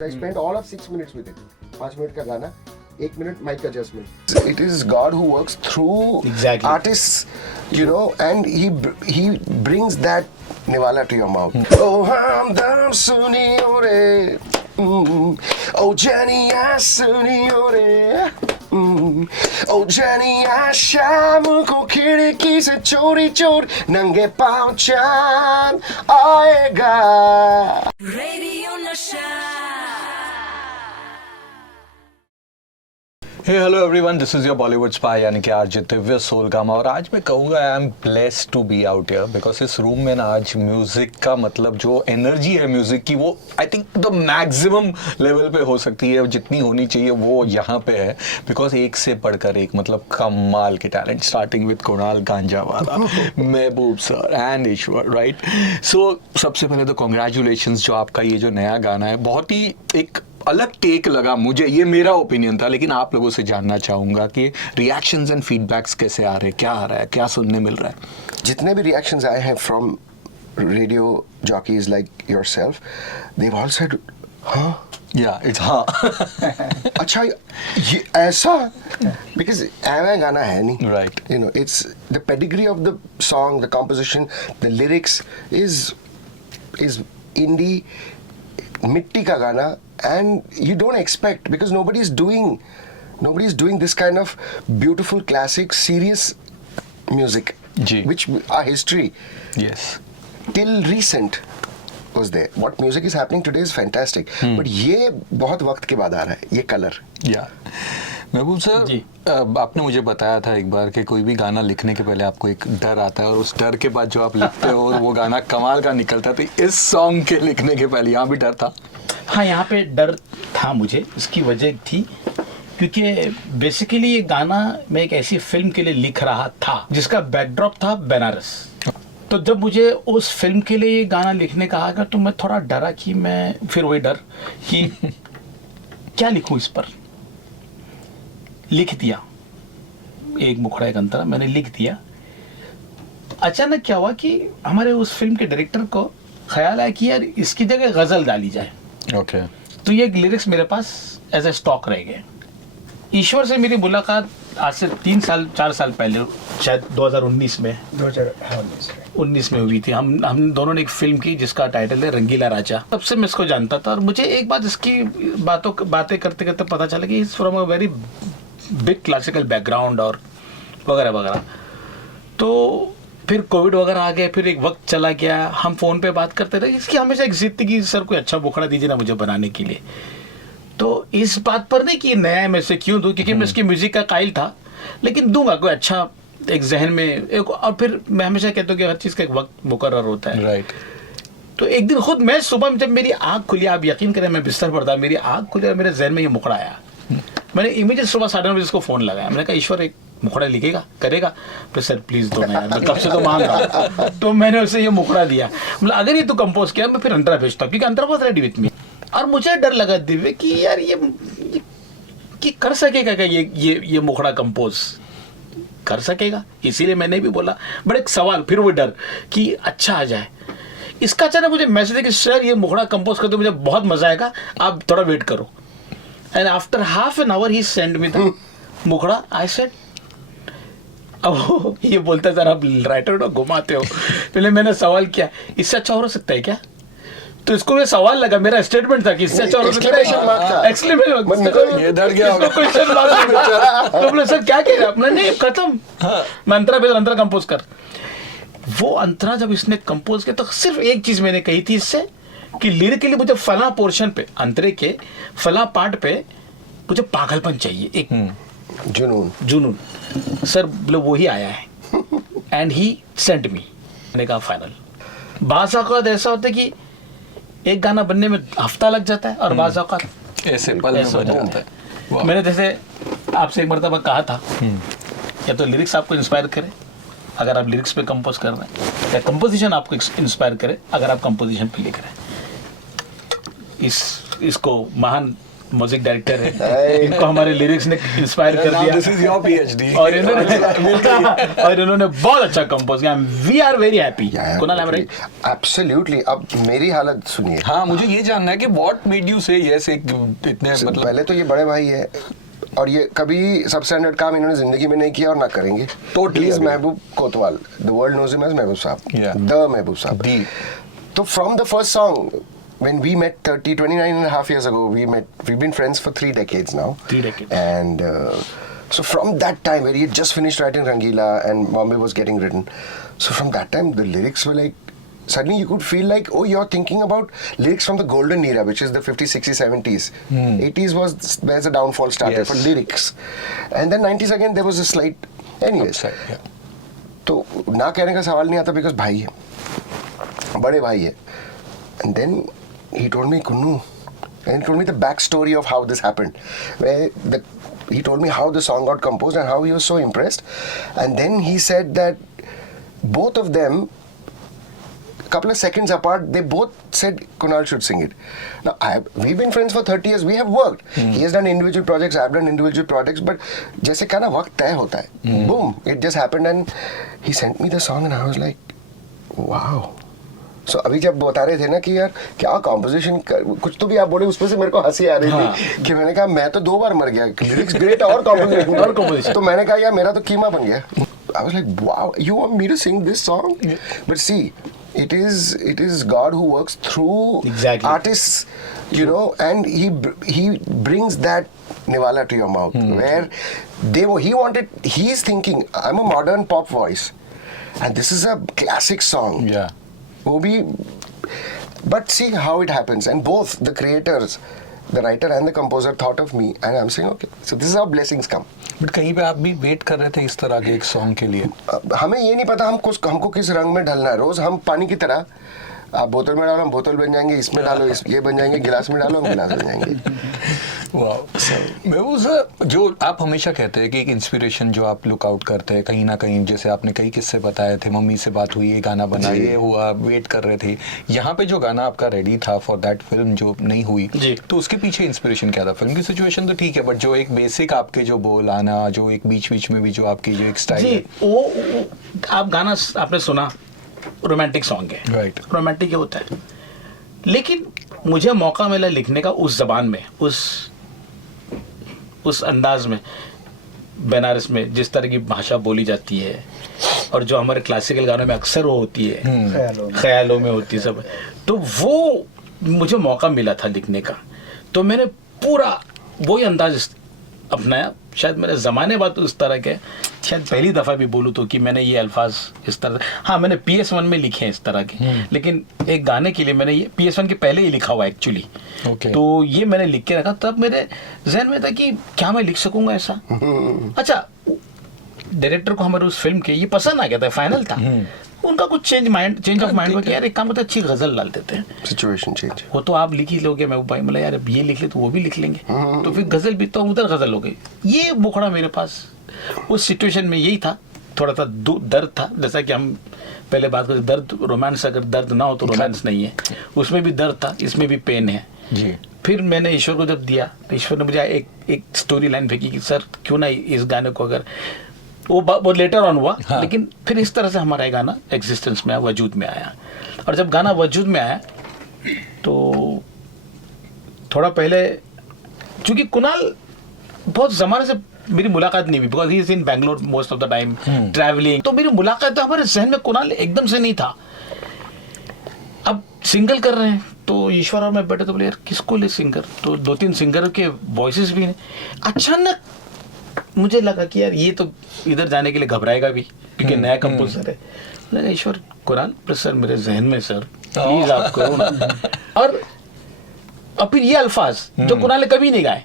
I spent all of 6 minutes with it. 5 minute का गाना, 1 minute mic adjustment. It is God who works through artists, you know, and he brings that niwala to your mouth. Oh, hamdam suniore, oh Jenny, I suniore, oh Jenny, I sham ko खिड़की से चोरी चोरी नंगे पाँव चांद आएगा. Radio Nasha. Hey hello everyone, this is your Bollywood spy यानी कि आरजे दिव्य सोलगामा. और आज मैं कहूँगा I am blessed to be out here because इस रूम में ना आज म्यूजिक का मतलब जो एनर्जी है म्यूजिक की वो I think the maximum level पे हो सकती है, जितनी होनी चाहिए वो यहाँ पे है. बिकॉज एक से बढ़कर एक मतलब कमाल के talent, starting with Kunal Ganjawala, Mehboob sir and Ishwar, right. सो सबसे पहले तो कॉन्ग्रेचुलेशंस, जो आपका ये जो नया गाना है बहुत ही एक अलग टेक लगा मुझे. ये मेरा ओपिनियन था, लेकिन आप लोगों से जानना चाहूंगा कि रिएक्शंस एंड फीडबैक्स कैसे आ रहे हैं, क्या आ रहा है, क्या सुनने मिल रहा है. जितने भी रिएक्शंस आए हैं from radio jockeys like yourself, they all said हाँ या इट्स हाँ. अच्छा ये ऐसा, बिकॉज ऐसा गाना है नहीं, right. You know, it's the pedigree of the song, the composition, the lyrics is indie मिट्टी का गाना. And you don't expect, because nobody is doing this kind of beautiful, classic, serious music, which our history, yes, till recent was there. What music is happening today is fantastic, but ये बहुत वक्त के बाद आ रहा है ये colour. या महबूब sir, आपने मुझे बताया था एक बार कि कोई भी गाना लिखने के पहले आपको एक डर आता है और उस डर के बाद जो आप लिखते हो और वो गाना कमाल का निकलता है. तो इस सॉन्ग के लिखने के पहले यहाँ भी डर था? हाँ, यहाँ पे डर था मुझे. इसकी वजह थी क्योंकि बेसिकली ये गाना मैं एक ऐसी फिल्म के लिए लिख रहा था जिसका बैकड्रॉप था बनारस. तो जब मुझे उस फिल्म के लिए ये गाना लिखने का कहा तो मैं थोड़ा डरा कि मैं फिर वही डर कि क्या लिखूं इस पर. लिख दिया, एक मुखड़ा एक अंतरा मैंने लिख दिया. अचानक क्या हुआ कि हमारे उस फिल्म के डायरेक्टर को ख्याल आया कि यार इसकी जगह गजल डाली जाए. ओके. तो ये लिरिक्स मेरे पास एज ए स्टॉक रह गए. ईश्वर से मेरी मुलाकात आज से 3-4 साल पहले, शायद 2019 में 19 में हुई थी. हम दोनों ने एक फिल्म की जिसका टाइटल है रंगीला राजा. तब से मैं इसको जानता था और मुझे एक बात इसकी बातें करते करते पता चला कि is from a very big classical background और वगैरह वगैरह. तो फिर कोविड वगैरह आ गए, फिर एक वक्त चला गया, हम फ़ोन पे बात करते रहे. इसकी हमेशा एक जिद थी कि सर कोई अच्छा मुखड़ा दीजिए ना मुझे बनाने के लिए. तो इस बात पर नहीं कि नया है मैं से क्यों दूँ, क्योंकि मैं इसकी म्यूज़िक का कायल था, लेकिन दूंगा कोई अच्छा एक जहन में एक. और फिर मैं हमेशा कहता हूँ कि हर चीज़ का एक वक्त मुकर्रर होता है. राइट. तो एक दिन खुद मैं सुबह जब मेरी आँख खुली, आप यकीन करें मैं बिस्तर पर था, मेरी आँख खुली और मेरे जहन में ये मुखड़ा आया. मैंने इमीडिएट सुबह 9:30 बजे इसको फ़ोन लगाया. मैंने कहा ईश्वर एक मुखड़ा लिखेगा, करेगा? तो सर प्लीज़ दो ना यार, मैं कब से तो मांग रहा हूँ. तो मैंने उसे ये मुखड़ा दिया. मतलब अगर ये तू कंपोज किया मैं फिर अंतरा भेजता हूँ, क्योंकि अंतरा वॉज रेडी विथ मी. और मुझे डर लगा दिव्य कि यार ये कि कर सकेगा क्या ये मुखड़ा कंपोज कर सकेगा. इसीलिए मैंने भी बोला, बट एक सवाल फिर वो डर कि अच्छा आ जाए. इसका अचानक मुझे मैसेज है कि सर ये मुखड़ा कंपोज करते मुझे बहुत मजा आएगा, आप थोड़ा वेट करो. And after half an hour ही send me the mukhda. I said, अब ये बोलता सर आप राइटर हो घुमाते हो. पहले मैंने सवाल किया इससे अच्छा हो सकता है क्या. तो इसको ये सवाल लगा, मेरा स्टेटमेंट था कि इससे अच्छा हो सकता है. तो बोले सर क्या कह रहे हैं. नहीं खत्म, मैं अंतरा कंपोज कर. वो अंतरा जब इसने कंपोज किया तो सिर्फ एक चीज मैंने कही थी इससे कि लिरिक के लिए मुझे फला पोर्शन पे, अंतरे के फला पार्ट पे मुझे पागलपन चाहिए, एक जुनून. सर बोले वो ही आया है. And he sent me. मैंने कहा फाइनल. बाज़ औक़ात ऐसा होता है कि एक गाना बनने में हफ्ता लग जाता है और बाज़ औक़ात ऐसे पल में बन जाता है. मैंने जैसे आपसे एक मरतबा कहा था, या तो लिरिक्स आपको इंस्पायर करे अगर आप लिरिक्स पे कंपोज कर रहे हैं, या कंपोजिशन आपको इंस्पायर करे अगर आप कंपोजिशन पे लिख रहे हैं. इसको महान म्यूजिक डायरेक्टर है, इनको हमारे लिरिक्स ने इंस्पायर कर Now दिया this is your PhD. और इन्होंने बहुत अच्छा कंपोज किया. We are very happy. Kunal, am I right? Absolutely. अब मेरी हालत सुनिए. हाँ, मुझे ये जानना है कि what made you say yes एक इतने मतलब. पहले तो ये बड़े भाई है और ये कभी सब स्टैंडर्ड काम इन्होंने जिंदगी में नहीं किया और ना करेंगे. Totally agree. Mehboob Kotwal, the world knows him as Mehboob sahab, Yeah. The महबूब साहब. The. So from the first song, when we met 29 and a half years ago, we've been friends for 3 decades now. 3 decades. And so from that time, where he had just finished writing Rangila and Bombay was getting written, so from that time, the lyrics were like, suddenly you could feel like, oh, you're thinking about lyrics from the golden era, which is the 50s, 60s, 70s. 80s was where the downfall started Yes. for lyrics. And then 90s again, there was a slight, anyways. Upside, yeah. तो ना कहने का सवाल नहीं आता because भाई है, बड़े भाई है. And then he told me Kunnu, and told me the back story of how this happened, where he told me how the song got composed and how he was so impressed. And then he said that both of them, a couple of seconds apart, they both said Kunal should sing it. Now we've been friends for 30 years, we have worked. He has done individual projects, I've done individual projects, but जैसे क्या ना वक्त तय होता है, boom, it just happened and he sent me the song and I was like, wow. So अभी जब बता रहे थे ना कि यार क्या कॉम्पोजिशन, कुछ तो भी आप बोले, उसमें से मेरे को हंसी आ रही थी कि मैंने कहा मैं तो 2 बार मर गया, लिरिक्स ग्रेट और कॉम्पोजिशन. तो मैंने कहा यार मेरा तो कीमा बन गया. I was like, wow, you want me to sing this song? But see, it is God who works through Exactly. artists, you know, and he brings that niwala to your mouth, where he's thinking, I'm a modern pop voice and this is a classic song. Yeah. वो भी, but see how it happens, and both the creators, the writer and the composer thought of me, and I'm saying okay, so this is how blessings come. But कहीं पे आप भी wait कर रहे थे इस तरह के एक सॉन्ग के लिए? हमें ये नहीं पता हमको किस रंग में ढलना है. रोज हम पानी की तरह, आप बोतल में डालो हम बोतल बन जाएंगे, इसमें डालो ये बन जाएंगे, गिलास में डालो हम गिलास बन जाएंगे. महबूब साहब, जो आप हमेशा कहते हैं कि एक इंस्पिरेशन जो आप लुक आउट करते हैं कहीं ना कहीं, जैसे आपने कई किस्से बताए थे, मम्मी से बात हुई, ये गाना बना, ये हुआ, वेट कर रहे थे, यहाँ पे जो गाना आपका रेडी था फॉर दैट फिल्म जो नहीं हुई, तो उसके पीछे इंस्पिरेशन क्या था? फिल्म की सिचुएशन तो ठीक है, बट जो एक बेसिक आपके जो बोल आना, जो एक बीच बीच में भी जो आपकी जो एक स्टाइल है, वो आप गाना आपने सुना, रोमांटिक सॉन्ग है, राइट, रोमांटिक होता है, लेकिन मुझे मौका मिला लिखने का उस जबान में, उस अंदाज में, बनारस में जिस तरह की भाषा बोली जाती है और जो हमारे क्लासिकल गानों में अक्सर वो होती है, ख्यालों में होती है सब, तो वो मुझे मौका मिला था लिखने का, तो मैंने पूरा वही अंदाज अपनाया. शायद मेरे ज़माने बाद उस तरह के, शायद पहली दफ़ा भी बोलूँ तो कि मैंने ये अल्फाज इस तरह, हाँ मैंने PS1 में लिखे हैं इस तरह के, लेकिन एक गाने के लिए मैंने ये PS1 के पहले ही लिखा हुआ एक्चुअली. तो ये मैंने लिख के रखा, तब मेरे जहन में था कि क्या मैं लिख सकूंगा ऐसा. अच्छा, डायरेक्टर को हमारे उस फिल्म के ये पसंद आ गया था, फाइनल था, उनका कुछ चेंज ऑफ माइंड में कि यार एक काम होता है, अच्छी गजल डाल देते हैं, सिचुएशन चेंज, वो तो आप लिख ही लोगे. मैं भाई बोला यार अब ये लिख ले तो वो भी लिख लेंगे, तो फिर गजल भी, तो उधर गजल हो गई. ये मुखड़ा मेरे पास उस सिचुएशन में यही था. थोड़ा सा दर्द था, जैसा कि हम पहले बात करते, दर्द रोमांस, अगर दर्द ना हो तो रोमांस नहीं है, उसमें भी दर्द था, इसमें भी पेन है जी. फिर मैंने ईश्वर को जब दिया, ईश्वर ने मुझे एक स्टोरी लाइन फेंकी कि सर क्यों ना इस गाने को, अगर वो लेटर ऑन हुआ, लेकिन फिर इस तरह से हमारा ये गाना एग्जिस्टेंस में आया, वजूद में आया. और जब गाना वजूद में आया तो थोड़ा पहले, चूंकि कुणाल बहुत ज़माने से मेरी मुलाकात नहीं हुई, because he is in Bangalore most of the time travelling, तो मेरी मुलाकात तो हमारे जहन में कुणाल एकदम से नहीं था. अब सिंगल कर रहे हैं तो ईश्वर और मैं बैठे तो बोले यार किसको ले सिंगर, तो 2-3 सिंगर के वॉइसेस भी हैं. अचानक मुझे लगा कि यार ये तो इधर जाने के लिए घबराएगा भी क्योंकि नया कंपोजर है. लगा ईश्वर कुणाल प्लीज सर, मेरे जहन में सर प्लीज आप करो ना. और फिर ये अल्फाज जो कुणाल ने कभी नहीं गाए,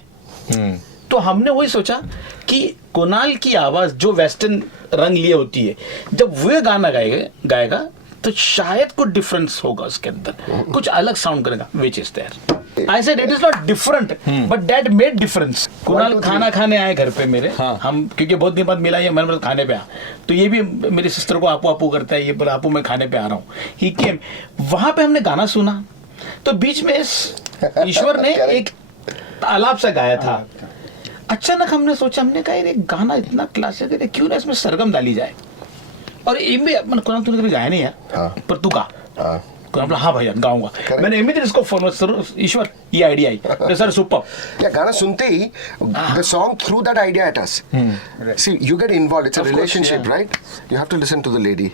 तो हमने वही सोचा कि कुणाल की आवाज जो वेस्टर्न रंग लिए होती है, जब वो गाना गाएगा तो शायद कुछ डिफरेंस होगा उसके अंदर, कुछ अलग साउंड करेगा, which is there. I said it is not different, but that made difference. Kunal खाना खाने आए घर पे मेरे, हम क्योंकि बहुत दिन बाद मिला, ये मैंने खाने पे आ, तो ये भी मेरी सिस्टर को आपू आपू करता है, ये बोला आपू मैं खाने पे आ रहा हूँ. He came, वहाँ पे हमने गाना सुना, तो बीच में ईश्वर ने एक आलाप से गाया था। अचानक हमने सोचा, हमने कहा ये गाना इतना क्लासिक है, क्यों ना इसमें सरगम डाली जाए। और इनमें कुरान तूने कभी गाया नहीं यार, पर तू गा। कुरान बोला हाँ भैया गाऊंगा। मैंने इमीडिएट इसको फोन में, ईश्वर ये आइडिया आई, सर सुपर। या गाना सुनते ही the song threw that idea at us. See, you get involved. It's a Of course, relationship, yeah. right? You have to listen to the lady.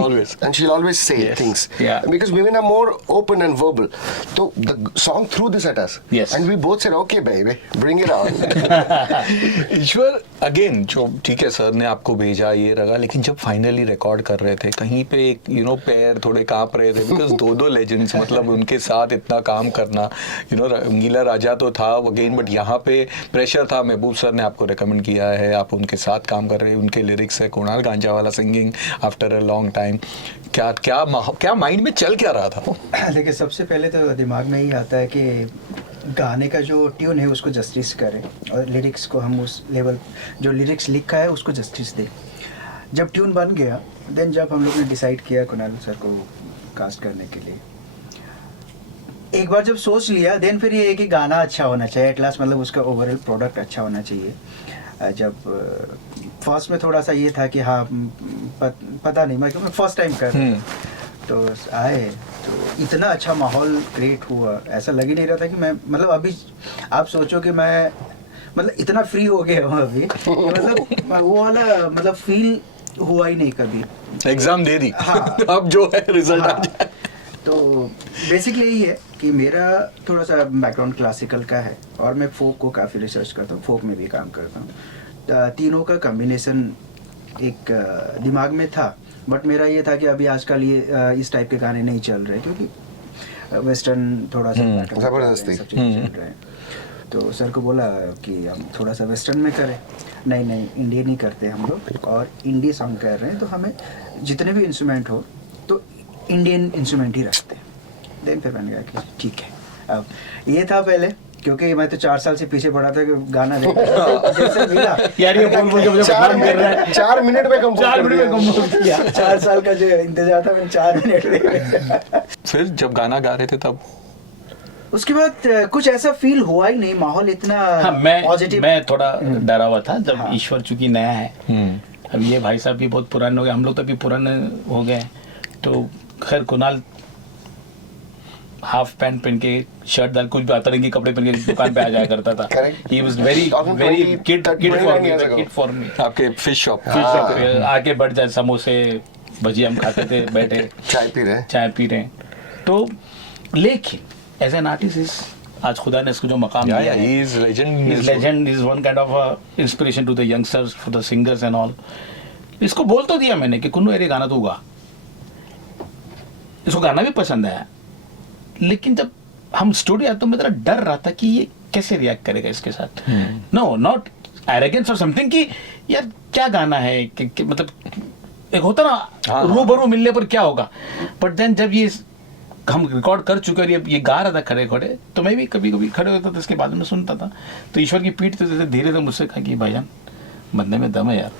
Always. And she'll always say Yes. things. Yeah. Because women are more open and verbal. So the song threw this at us. Yes. And we both said, okay, baby, bring it on. Ishwar again, जो ठीक है sir ने आपको भेजा ये रगा, लेकिन जब finally record कर रहे थे कहीं पे पैर थोड़े कांप रहे थे, बिकॉज दो लेजेंड्स, मतलब उनके साथ इतना काम करना, रंगीला राजा तो था अगेन, बट यहाँ पे प्रेशर था। महबूब सर ने आपको रिकमेंड किया है, आप उनके साथ काम कर रहे हैं, उनके लिरिक्स है, Kunal Ganjawala singing after a long time. क्या माइंड में चल क्या रहा था? देखिए, सबसे पहले तो दिमाग में ही आता है कि गाने का जो ट्यून है उसको जस्टिस करें, और लिरिक्स को हम उस लेवल जो लिरिक्स लिखा है उसको जस्टिस दें। जब ट्यून बन गया, देन जब हम लोग ने डिसाइड किया कुणाल सर को कास्ट करने के लिए, एक बार जब सोच लिया, देन फिर ये है कि गाना अच्छा होना चाहिए एट लास्ट, मतलब उसका ओवरऑल प्रोडक्ट अच्छा होना चाहिए। जब फर्स्ट में थोड़ा सा ये था कि हाँ पता नहीं, मैं क्योंकि फर्स्ट टाइम कर रहा था, तो आए तो इतना अच्छा माहौल क्रिएट हुआ, ऐसा लग ही नहीं रहा था कि मैं, मतलब अभी आप सोचो कि मैं मतलब इतना फ्री हो गया हूँ अभी, मतलब वो वाला मतलब फील हुआ ही नहीं कभी। एग्जाम दे दी, हाँ। अब जो है रिजल्ट आ जाए। तो बेसिकली यही है कि मेरा थोड़ा सा बैकग्राउंड क्लासिकल का है, और मैं फोक को काफ़ी रिसर्च करता हूँ, फोक में भी काम करता हूँ। तीनों का कम्बिनेशन एक दिमाग में था, बट मेरा ये था कि अभी आजकल ये इस टाइप के गाने नहीं चल रहे, क्योंकि वेस्टर्न थोड़ा सा जबरदस्ती सब चीज़ चल रहे हैं। तो सर को बोला कि हम थोड़ा सा वेस्टर्न में करें। नहीं इंडियन ही करते हम लोग, और इंडी सॉन्ग कर रहे हैं तो हमें जितने भी इंस्ट्रूमेंट हो तो इंडियन इंस्ट्रूमेंट ही रखते हैं। देन फिर मैंने कहा कि ठीक है। अब ये था पहले, क्योंकि मैं तो 4 साल से पीछे पड़ा था कि गाना जैसे मिला यार ये बोल के मुझे बदनाम कर रहा है। 4 मिनट में कंपोज 4 मिनट में कंपोज किया। 4 साल का जो इंतजार था मैंने 4 मिनट में। फिर जब गाना गा रहे थे तब उसके बाद कुछ ऐसा फील हुआ ही नहीं, माहौल इतना हाँ, पॉजिटिव। मैं थोड़ा डरा हुआ था जब ईश्वर चूंकि नया है, अब ये भाई साहब भी बहुत पुराने हो गए, हम लोग तो भी पुराने हो गए, तो खैर कुणाल हाफ पैंट पहन के शर्ट डाल कुछ भी अतरंगी कपड़े पहन के दुकान पे आ जाया करता था। Correct. He was very kid for me। आपके फिश शॉप आके बैठ जाए, समोसे भजिया हम खाते थे, बैठे चाय पी रहे। तो लेकिन एज एन आर्टिस्ट आज खुदा ने इसको जो मकाम दिया है, he is legend, he's legend, he's one kind of a inspiration to the youngsters, for the singers and all। इसको बोल तो दिया मैंने कि कुन्नू ये गाना तो गा, इसको गाना भी पसंद आया, लेकिन जब हम स्टूडियो आते तो मैं जरा डर रहा था कि ये कैसे रिएक्ट करेगा इसके साथ। नो नॉट एरोगेंस और समथिंग कि यार क्या गाना है कि मतलब एक होता ना रूबरू मिलने पर क्या होगा, बट देन जब ये हम रिकॉर्ड कर चुके और ये गा रहा था खड़े खड़े, तो मैं भी कभी कभी खड़े होता था, इसके बाद में सुनता था, तो ईश्वर की पीठ से जैसे धीरे से मुझसे कहा कि भाईजान बंदे में दम है यार।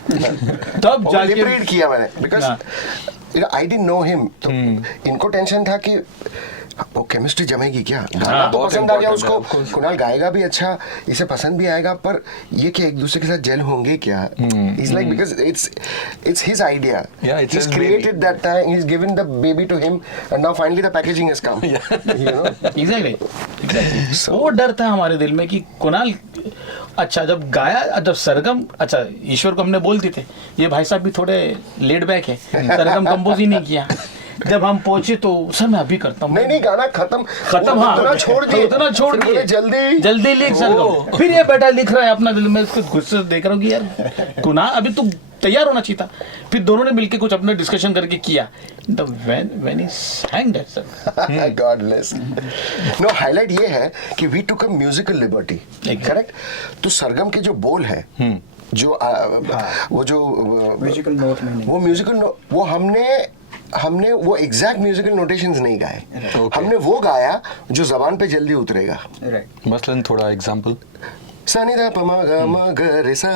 तब जाके किया मैंने, because I didn't know him, तो इनको टेंशन था कि वो केमिस्ट्री जमेगी क्या, गाना तो पसंद आ गया उसको, कुणाल गाएगा भी अच्छा, इसे पसंद भी आएगा, पर ये कि एक दूसरे के साथ जेल होंगे क्या। It's like because it's his idea, he is created that time, he is given the baby to him, and now finally the packaging has come, you know. Exactly वो डर था हमारे दिल में कि कुणाल अच्छा जब गाया, जब सरगम, अच्छा ईश्वर को हमने बोल दिए थे ये भाई साहब भी थोड़े लेड बैक है, सरगम कंपोज ही नहीं किया। जब हम पहुंचे तो सर मैं अभी करता हूँ, नहीं गाना खत्म हाँ, उतना छोड़ दिए जल्दी लिख सरगम। फिर ये बेटा लिख रहा है अपना दिल में, इसको गुस्से से देख रहा हूँ कि यार कुणाल अभी तू तैयार होना चाहिए था। फिर दोनों ने मिलके कुछ अपना डिस्कशन करके किया, when he sang that song, God bless। No, highlight ये है कि we took a musical liberty, correct? तो सरगम के जो बोल है, जो वो जो म्यूजिकल नोट में नहीं, वो म्यूजिकल वो हमने वो एग्जैक्ट म्यूजिकल नोटेशंस नहीं गाए, हमने वो गाया जो जबान पे जल्दी उतरेगा। राइट। मसलन थोड़ा एग्जांपल, सा नि धा प म ग म ग रे सा,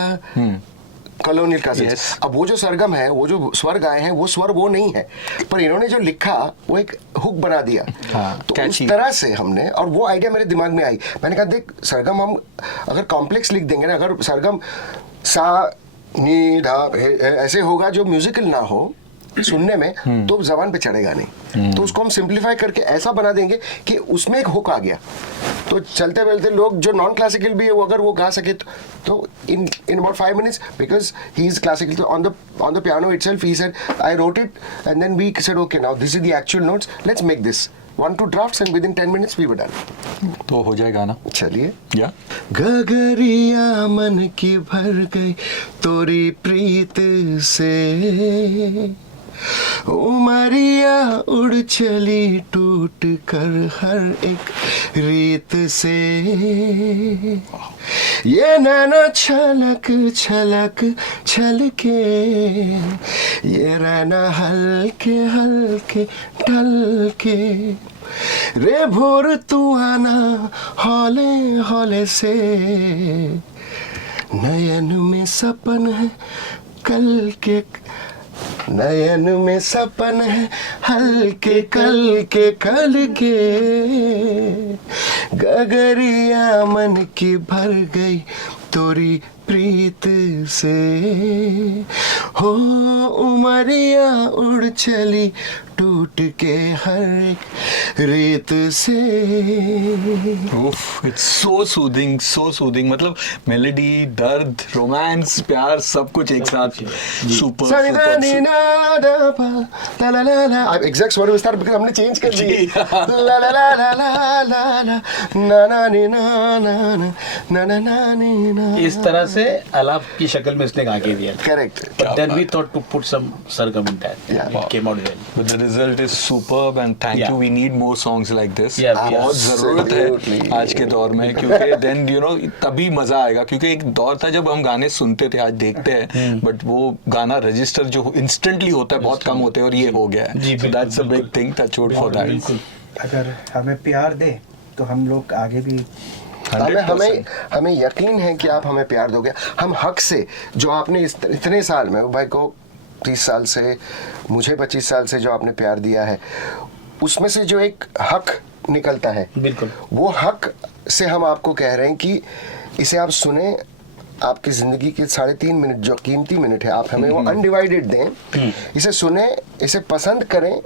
कॉलोनियल कजिन्स। Yes. अब वो जो सरगम है, वो जो स्वर गाए हैं, वो स्वर वो नहीं है, पर इन्होंने जो लिखा वो एक हुक बना दिया। हाँ, तो catchy. उस तरह से हमने, और वो आइडिया मेरे दिमाग में आई। मैंने कहा देख सरगम हम अगर कॉम्प्लेक्स लिख देंगे ना, अगर सरगम सा नी धा ऐसे होगा जो म्यूजिकल ना हो सुनने में, तो जबान पे चढ़ेगा नहीं। तो उसको हम सिंप्लीफाई करके ऐसा बना देंगे कि उसमें एक हुक आ गया, तो चलते चलते लोग जो नॉन क्लासिकल भी है वो अगर वो गा सके तो in about 5 minutes, because he is classical, on the piano itself he said I wrote it and then we said okay now this is the actual notes, let's make this 1-2 drafts and within 10 minutes we were done. तो हो जाए गाना। चलिए। या गगरिया मन की भर गई तोरी प्रीत से, उमरिया उड़ चली टूट कर हर एक रीत से, ये नैना छलक छलक छलके, ये रहना हल्के हल्के ढलके, रे भोर तू आना हौले हौले से, नयन में सपन है कल के, नयन में सपन है हल्के कल के कल के, गगरिया मन की भर गई तोरी प्रीत से, हो उमरिया उड़ चली टूट के हर एक रेत से। उफ, इट्स सो सूदिंग, मतलब मेलोडी, दर्द, रोमांस, प्यार, सब कुछ एक साथ। सुपर अब एग्जैक्ट स्वर विस्तार बिकॉज़ हमने चेंज कर दी। ला ला ला ला ला ला ला ना ना नी ना ना ना ना ना नी ना। इस तरह से आलाप की शक्ल में इसने गा के दिया। Correct. But then we thought to put some sargam in that. Yeah. It came out well. But the result is superb and thank Yeah. you. We need more songs like this. Yeah, we बहुत ज़रूरत है Absolutely. आज के दौर में, क्योंकि then you know तभी मजा आएगा, क्योंकि एक दौर था जब हम गाने सुनते थे, आज देखते हैं, बट वो गाना रजिस्टर जो इंस्टेंटली होता है बहुत कम होते हैं, और ये हो गया है। जी, So that's a big thing. Touch wood for that. बिल्कुल। अगर हमें प्यार दे तो हम लोग आगे भी 100%. हमें यकीन है कि आप हमें प्यार दोगे। हम हक से, जो आपने इतने साल में भाई को 30 साल से, मुझे 25 साल से जो आपने प्यार दिया है, उसमें से जो एक हक निकलता है, बिल्कुल। वो हक से हम आपको कह रहे हैं कि इसे आप सुने। आपकी जिंदगी के 3.5 मिनट जो कीमती मिनट है, आप हमें वो अनडिवाइडेड दें, इसे सुने, इसे पसंद करें,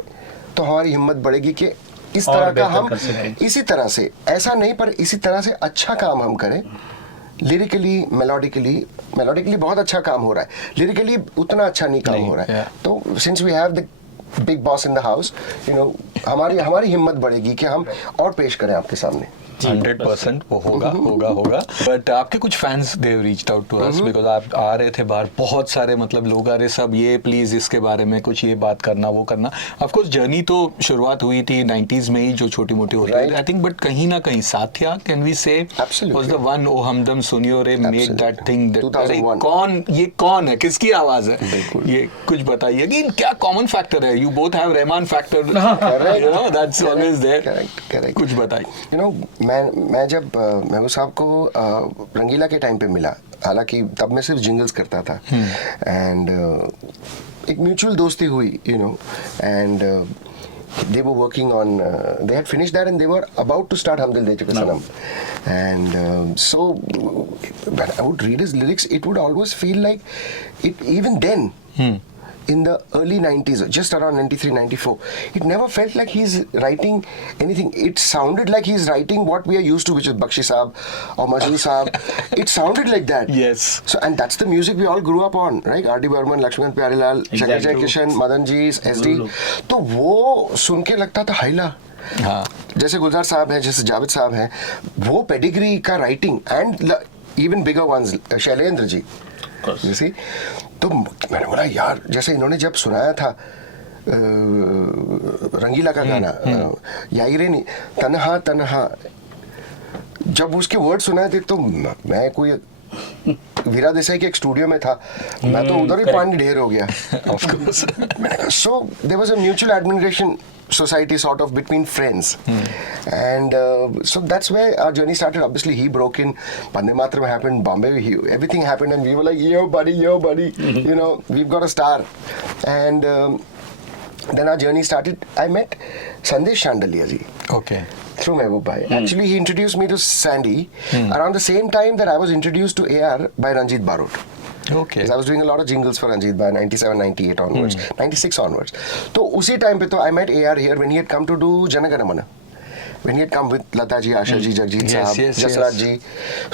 तो हमारी हिम्मत बढ़ेगी कि इस और तरह का बेहतर हम कर सकें। इसी तरह से, ऐसा नहीं पर इसी तरह से अच्छा काम हम करें। लिरिकली मेलोडिकली बहुत अच्छा काम हो रहा है, लिरिकली उतना अच्छा नहीं काम हो रहा है। yeah. तो since we have the big boss in the house, you know, हमारी हिम्मत बढ़ेगी कि हम और पेश करें आपके सामने। 100% वो होगा। बट आपके कुछ fans they reached out to us, because आप आ रहे थे बाहर, बहुत सारे मतलब लोग आ रहे सब, ये प्लीज इसके बारे में कुछ ये बात करना, वो करना। ऑफ कोर्स जर्नी तो शुरुआत हुई थी 90s में ही, जो छोटी मोटी होती है, आई थिंक, बट कहीं ना कहीं साथिया, कैन वी से, वाज द वन, ओ हमदम सुनियो रे, मेड दैट थिंग। 2001। ये कौन है, किसकी आवाज है, ये कुछ बताइए। अगेन क्या कॉमन फैक्टर है, you both have Rahman factor, you know, that's always there. Correct. कुछ बताइए। यू नो, मैं जब महबूब साहब को रंगीला के टाइम पे मिला, हालांकि तब मैं सिर्फ जिंगल्स करता था, एंड एक म्यूचुअल दोस्ती हुई, you know, and they were working on they had finished that and they were about to start Hum Dil De Chuke Sanam, and so when I would read his lyrics, it would always feel like it, even then, in the early 90s, just around 93, 94, it never felt like he's writing anything. It sounded like he's writing what we are used to, which is Bakshi Saab or Majnun Saab. It sounded like that. Yes. So, and that's the music we all grew up on, right? R.D. Burman, Lakshman Pyarelal, Shankar Jaikishan, Madan Ji, SD. तो वो सुन के लगता था हाइला। हाँ। जैसे गुलजार साहब हैं, जैसे जावेद साहब हैं, वो पेडिग्री का writing, and even bigger ones, Shailendra ji, you see? तो मैंने बोला यार, जैसे इन्होंने जब सुनाया था रंगीला का गाना, याइरे नहीं तन्हा तन्हा, जब उसके वर्ड सुनाए थे, तो मैं कोई वीरा देसाई के एक स्टूडियो में था, मैं तो उधर ही पानी ढेर हो गया। Of course. So there was a mutual admiration society sort of between friends. And so that's where our journey started. Obviously he broke in, Bande Mataram happened, Bombay, everything happened, and we were like, yo buddy, you know, we've got a star. And then our journey started. I met Sandesh Chandaliya ji Okay. through Mehboob Bhai. Actually he introduced me to Sandy around the same time that I was introduced to AR by Ranjit Barot. Okay. Because I was doing a lot of jingles for Ranjit by 97, 98 onwards, 96 onwards. So usi time pe to I met AR here when he had come to do Jana Gana Mana. When he had come with Lata ji, Asha ji, Jagjit Sahab, Jasraj ji,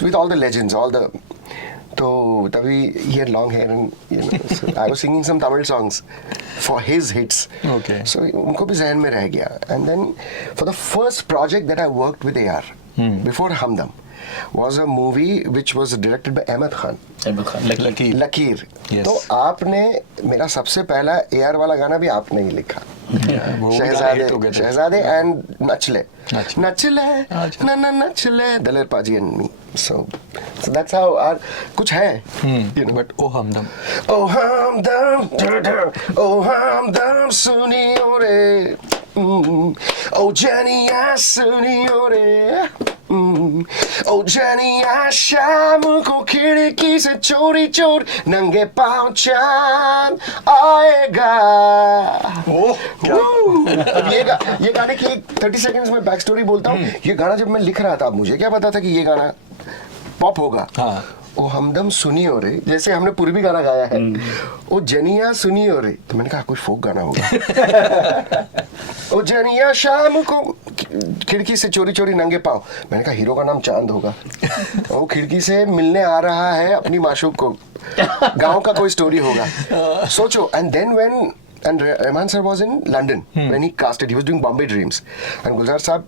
with all the legends, all the. So tabhi he had long hair and you know, so I was singing some Tamil songs for his hits. Okay. So unko bhi zehn mein reh gaya. And then for the first project that I worked with AR before Hamdam was a movie which was directed by Ahmed Khan. Ahmed Khan Lucky Lakeer. Yes. तो आपने मेरा सबसे पहला AR वाला गाना भी आपने ही लिखा. वो गाना hit हो गया था। शहजादे एंड नचले नचले। नचले अच्छा। न नचले दलेर पाजी and me. So that's how our कुछ है. You know. But oh Hamdam. Oh Hamdam, oh Hamdam सुनियो रे. Oh Jenny सुनियो रे. Oh Jenny शाम को खिड़की से चोरी चोरी नंगे पाँव चांद आएगा. अब ये गाने की 30 सेकंड्स में बैक स्टोरी बोलता हूँ. ये गाना जब मैं लिख रहा था मुझे क्या पता था कि ये गाना पॉप होगा. हाँ. ओ हमदम सुनियो रे, जैसे हमने पूर्वी गाना गाया है. ओ जनिया सुनियो रे, तो मैंने कहा कोई फोक गाना होगा. ओ जनिया शाम को खिड़की से चोरी चोरी नंगे पाँव. मैंने कहा हीरो का नाम चांद होगा. वो खिड़की से मिलने आ रहा है अपनी माशूक को. गांव का कोई स्टोरी होगा. सोचो. And then when and Rahman sir was in London when he casted. He was doing Bombay Dreams, and Gulzar साहब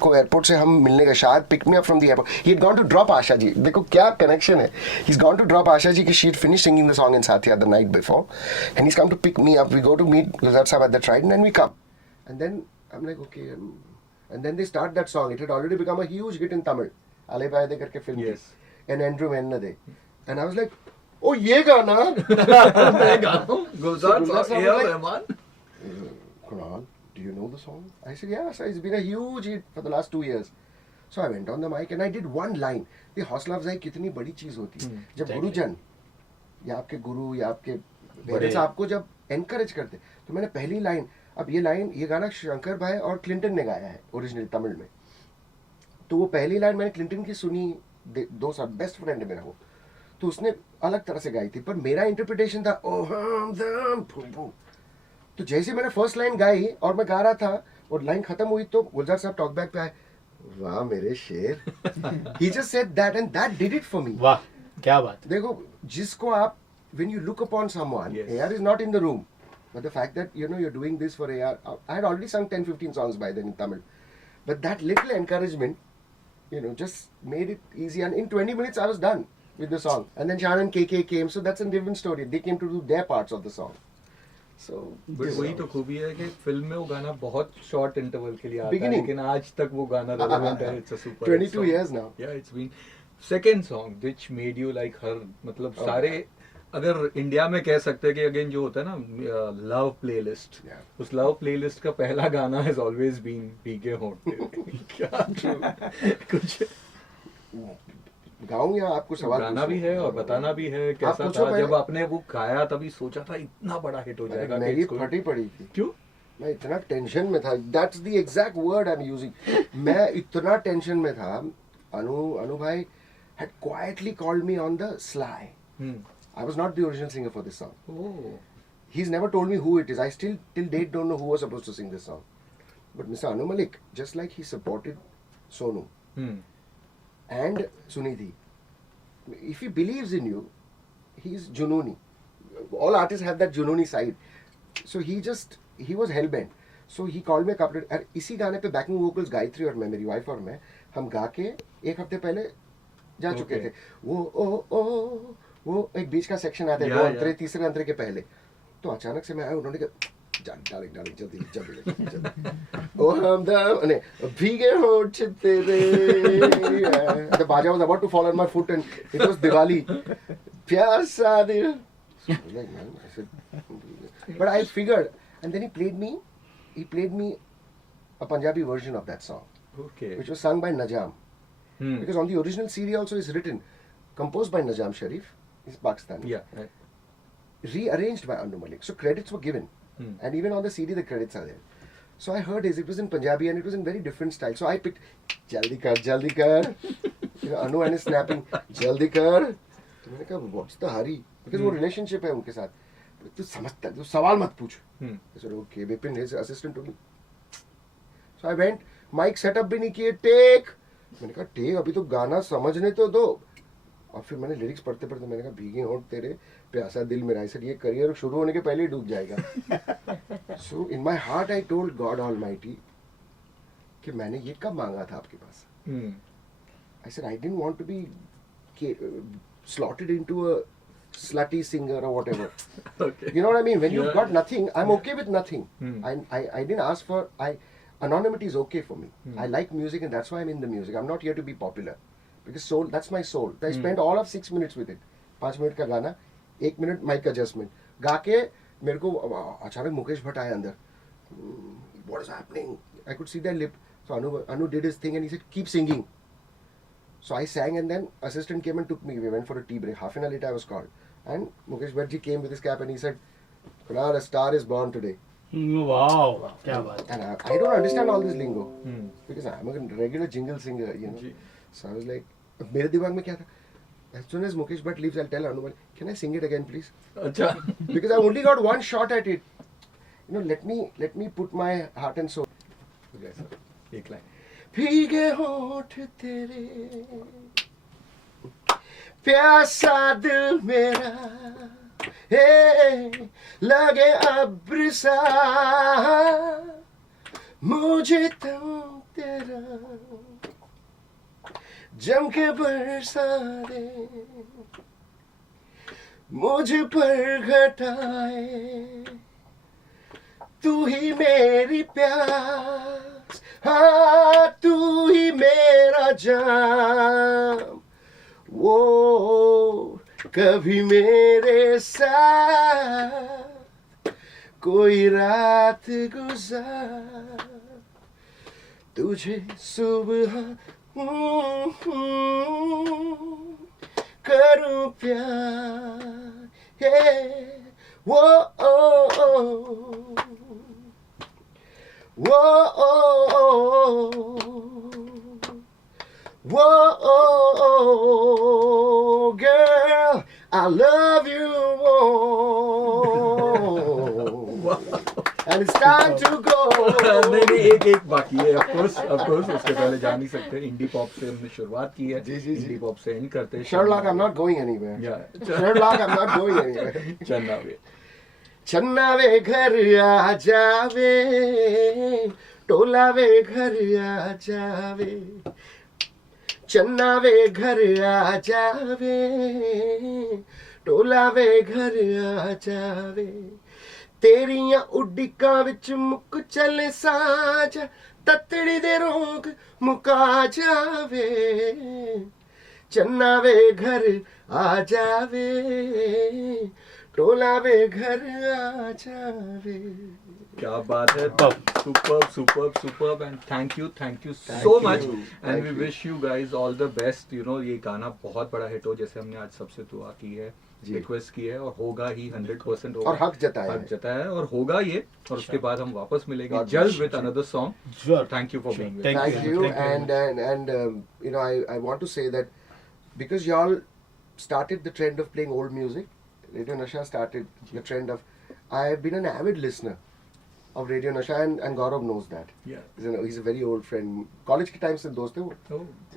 को एयरपोर्ट से हम मिलने का शायद pick me up from the airport. He had gone to drop Asha ji. देखो क्या connection है. He's gone to drop Asha ji because she had finished singing the song in Satya the night before, and he's come to pick me up. We go to meet Gulzar sahab at the Trident and we come. And then I'm like okay, and then they start that song. It had already become a huge hit in Tamil. Ale Paide करके film थी. And Andrew Mennade. And I was like, oh ये गाना. मैं गाता हूँ. Gulzar Sahab Rahman. Kunal, do you know the song? I said, yeah, sir, it's been a huge hit for the last 2 years. So I went on the mic and I did one line. ये हौसला अफजाई कितनी बड़ी चीज होती है. जब गुरुजन या आपके गुरु या आपके पेरेंट्स आपको जब एनकरेज करते, तो मैंने पहली लाइन, अब ये गाना शंकर भाई और क्लिंटन ने गाया है ओरिजिनल तमिल में. तो वो पहली लाइन मैंने क्लिंटन की सुनी. दो साल बेस्ट फ्रेंड है मेरा वो. तो उसने अलग तरह से गाई थी, पर मेरा इंटरप्रिटेशन था ओ हमदम फूम फूम. तो जैसे मैंने फर्स्ट लाइन गाई और मैं गा रहा था और लाइन खत्म हुई तो गुलजार साहब टॉक बैक पे आए. वाह मेरे शेर. He just said that and that did it for me. वाह क्या बात. देखो जिसको आप when you look upon someone, AR is not in the room, but the fact that you know you're doing this for AR, I had already sung 10-15 songs by then in Tamil, but that little encouragement, you know, just made it easy. And in 20 minutes I was done with the song. And then Shan and KK came, so that's a different story. They came to do their parts of the song. So but वही तो खूबी है कि film में वो गाना बहुत short interval के लिए आता है, Beginning. लेकिन आज तक वो गाना रेलेवेंट है. It's a super 22 years now. या it's been second song which made you like her. मतलब सारे अगर इंडिया में कह सकते हैं कि अगेन जो होता है ना लव प्लेलिस्ट, उस लव प्लेलिस्ट का पहला गाना हैज ऑलवेज बीन भीगे होंठ. क्या कुछ गाऊं या आपको सवाल गाना भी है और बताना भी है कैसा पूछो था. पहले. जब आपने वो गाया तभी सोचा था इतना बड़ा हिट हो जाएगा. मेरी फटी पड़ी थी. क्यों? मैं इतना टेंशन में था. That's the exact word I am using. मैं इतना टेंशन में था. अनु भाई had quietly called me on the sly. I was not the original singer for this song. Oh. He's never told me who it is. I still till date don't know who was supposed to sing this song. But Mr. Anu Malik, just like he supported Sonu and Sunidhi, if he believes in you, he's Jununi. All artists have that Jununi side. So he was hell-bent. So he called me a couple of, इसी गाने पे banking vocals Gayatri और मैं, मेरी wife और मैं, हम गा के एक हफ्ते पहले जा चुके थे. वो एक बीच का सेक्शन आता है, दो अंतरे, तीसरे अंतरे के पहले. तो अचानक से मैं आया, उन्होंने कहा डार्लिंग जल्दी ओ हमदम ने भीगे होठ तेरे. The baja was about to fall on my foot and it was Diwali. प्यार सा दिल. But I figured, and then he played me a Punjabi version of that song, Okay. which was sung by Najam. Hmm. Because on the original CD also is written, composed by Najam Sharif, he's Pakistani. Yeah. Right. Rearranged by Anu Malik. So credits were given. And even on the CD the credits are there. So I heard it was in Punjabi and it was in very different style. So I picked Jaldi Kar, Jaldi Kar. You know, Anu and his snapping, Jaldi Kar. तो मैंने कहा what's the hurry? Because वो relationship है उनके साथ. तू समझता है, तू सवाल मत पूछ. I said okay, Vipin, his assistant to me. So I went, mic setup भी नहीं किए, take. मैंने कहा take, अभी तो गाना समझने तो दो. और फिर मैंने लिरिक्स पढ़ते पढ़ते मैंने कहा भीगे होंठ तेरे प्यासा दिल मेरा. आई सेड ये करियर शुरू होने के पहले ही डूब जाएगा. So in my heart I told God almighty कि मैंने ये कब मांगा था आपके पास. I said I didn't want to be slotted into a slutty singer or whatever. Okay. You know what I mean? When you've Yeah. got nothing, I'm okay with nothing. I didn't ask for, anonymity is okay for me. I like music and that's why I'm in the music. I'm not here to be popular. Because soul, that's my soul. I spent all of 6 minutes with it. 5 minute का गाना, 1 minute mic adjustment. गा के मेरे को अचानक मुकेश भट्ट आया अंदर. What is happening? I could see their lip. So Anu did his thing and he said, keep singing. So I sang and then assistant came and took me. We went for a tea break. Half an hour later I was called. And Mukesh Bhatt came with his cap and he said, Kunal, a star is born today. Wow, क्या बात. And I don't understand all this lingo. Because I'm a regular jingle singer, you know. So I was like, मेरे दिमाग में क्या था? As soon as Mukesh Bhatt leaves, I'll tell Anu, can I sing it again, please? अच्छा. Because I only got one shot at it. You know, let me put my heart and soul. एक line. भीगे होठ तेरे प्यासा दिल मेरा हे लगे अब्र सा मुझे तुम तेरा जम के बरसा दे मुझ पर घटाए तू ही मेरी प्यास हाँ तू ही मेरा जाम वो कभी मेरे साथ कोई रात गुजार तुझे सुबह करूं प्यार वो Whoa, girl, I love you. And it's time to go. नहीं एक बाकी है. Of course उसके पहले जा नहीं सकते. इंडी पॉप से हमने शुरुआत की है. इंडी पॉप से एंड करते हैं. Sherlock, I'm not going anywhere. Yeah. Sherlock, I'm not going anywhere. चन्ना वे घर आ जावे टोला वे घर आ जावे चन्ना वे घर आ जावे टोला वे घर आ जावे तेरियां उडिकां विच मुक चले साज ततड़ी दे रोग मुका जावे चन्ना वे घर आ जावे टोला वे घर आ जावे. क्या बात है. Superb and thank you so much and we wish you guys all the best. You know ये गाना बहुत बड़ा हिट हो जैसे हमने आज सबसे दुआ की है, रिक्वेस्ट की है और होगा ही 100% होगा. और हक जताया है और होगा ये. और उसके बाद हम वापस मिलेंगे जल्द with another song. Thank you for being with us. Thank you. And you know I want to say that because y'all started the trend of playing old music. Radio Nasha started the trend of. I have been an avid listener of Radio Nasha and Gaurav knows that. Yeah. He's a very old friend. College के time से दोस्त थे वो.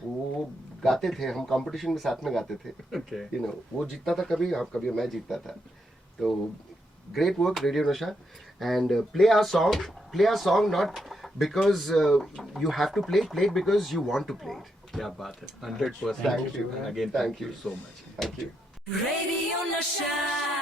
वो गाते थे हम competition में साथ में गाते थे. Okay. You know वो जीतता था कभी मैं जीतता था. तो great work Radio Nasha and play our song not because you have to play it because you want to play it. क्या बात है. 100%. Thank you. And again thank you so much. Thank you. Radio Nasha.